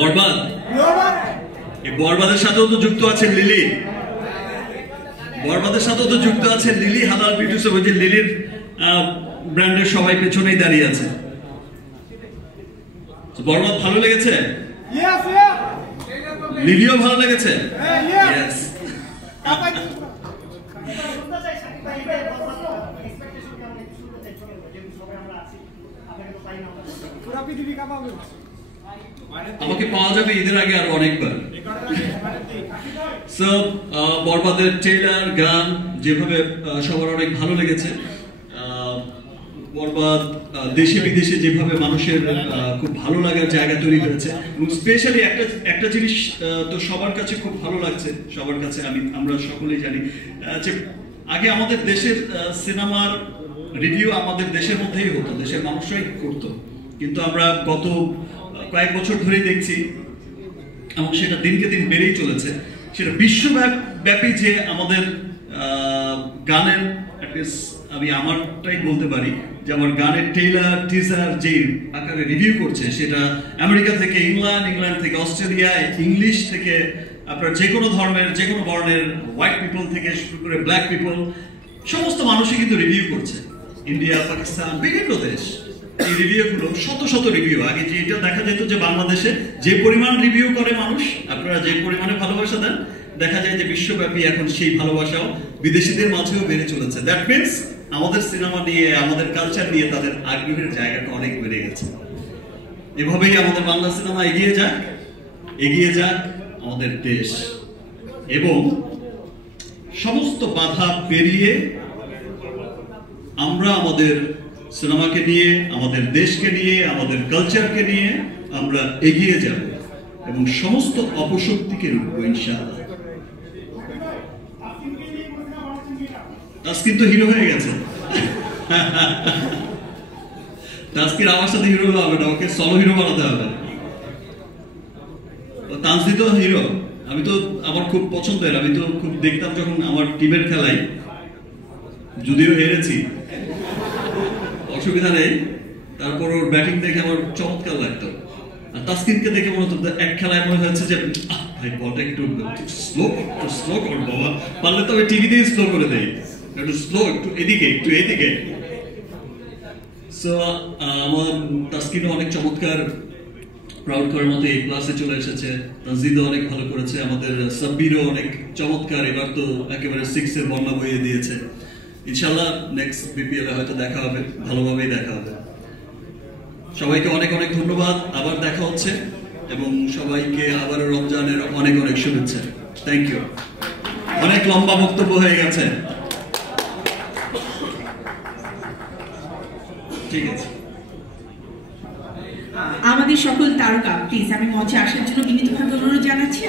বরবাদ, এই বরবাদের সাথেও তো যুক্ত আছে লিলি, বরবাদের সাথেও তো যুক্ত আছে লিলি হালাল বিউটি শপ। ওই যে লিলির ব্র্যান্ডের সবাই পেছনেই দাঁড়িয়ে আছে। বরবাদ ভালো লেগেছে? লিলিও ভালো লেগেছে? ইয়েস। আমাকে পাওয়া যাবে ঈদের আগে আরো অনেকবার। সো বরবাদের ট্রেলার, গান যেভাবে সবার অনেক ভালো লেগেছে। বরবাদ দেশে বিদেশে যেভাবে মানুষের খুব ভালো লাগার জায়গা তৈরি হয়েছে, এবং স্পেশালি একটা জিনিস তো সবার কাছে খুব ভালো লাগছে, সবার কাছে আমরা সকলেই জানি যে আগে আমাদের দেশের সিনেমার রিভিউ আমাদের দেশের মধ্যেই হতো, দেশের মানুষরাই করতো, কিন্তু আমরা গত কয়েক বছর ধরেই দেখছি এবং সেটা দিনকে দিন বেড়েই চলেছে, সেটা বিশ্বব্যাপী যে আমাদের গানের, আমি আমারটাই বলতে পারি যে আমার গানের ট্রেলার টিজার যে আকারে রিভিউ করছে, সেটা আমেরিকা থেকে ইংল্যান্ড থেকে অস্ট্রেলিয়া, ইংলিশ থেকে আপনার যে কোনো ধর্মের যে কোনো বর্ণের, হোয়াইট পিপল থেকে শুরু করে ব্ল্যাক পিপল, সমস্ত মানুষই কিন্তু রিভিউ করছে। ইন্ডিয়া, পাকিস্তান, বিভিন্ন দেশ এই রিভিউগুলো, শত শত রিভিউ। আগে যে এটা দেখা যেত যে বাংলাদেশে যে পরিমাণ রিভিউ করে মানুষ, আপনারা যে পরিমাণে ভালোবাসা দেন, দেখা যায় যে বিশ্বব্যাপী এখন সেই ভালোবাসাও বিদেশিদের মাঝেও বেড়ে চলেছে। দ্যাট মিনস আমাদের সিনেমা নিয়ে, আমাদের কালচার নিয়ে তাদের আগ্রহের জায়গাটা অনেক বেড়ে গেছে। এভাবেই আমাদের বাংলা সিনেমা এগিয়ে যাক আমাদের দেশ, এবং সমস্ত বাধা পেরিয়ে আমরা আমাদের সিনেমাকে নিয়ে, আমাদের দেশকে নিয়ে, আমাদের কালচারকে নিয়ে আমরা এগিয়ে যাব এবং সমস্ত অপশক্তিকে রুখব ইনশাআল্লাহ। তাসকিন তো হিরো হয়ে গেছে। তাসকিন আমার সাথে হিরো হবে না, ওকে সলো হিরো বানাতে হবে। তানসি তো হিরো, আমি তো আমার খুব পছন্দের, আমি তো খুব দেখতাম যখন আমার টিমের খেলায়, যদিও হেরেছি অসুবিধা নেই, তারপর ওর ব্যাটিং দেখে আমার চমৎকার লাগতো। আর তাসকিনকে দেখে মনে হতো এক খেলায় মনে হয়েছে যে ভাই বলটা একটু স্লো কর বাবা, পারলে তো আমি টিভি দিয়ে স্লো করে দেই, একটু স্লো, একটু এদিকে। সো আমার তাসকিনও অনেক চমৎকার, প্রাউড করার মতো এই ক্লাসে চলে এসেছে। তানজিদও অনেক ভালো করেছে, আমাদের সাব্বিরও অনেক চমৎকার, এবার তো একেবারে 6 এর বন্যা বইয়ে দিয়েছে। ইনশাআল্লাহ নেক্সট বিপিএল এ হয়তো দেখা হবে, ভালোভাবেই দেখা হবে। সবাইকে অনেক অনেক ধন্যবাদ, আবার দেখা হচ্ছে, এবং সবাইকে আবার রমজানের অনেক অনেক শুভেচ্ছা। Thank you. অনেক লম্বা বক্তব্য হয়ে গেছে, ঠিক আছে। আমাদের সকল তারকা প্লিজ আমি মঞ্চে আসার জন্য বিনীতভাবে অনুরোধ জানাচ্ছি।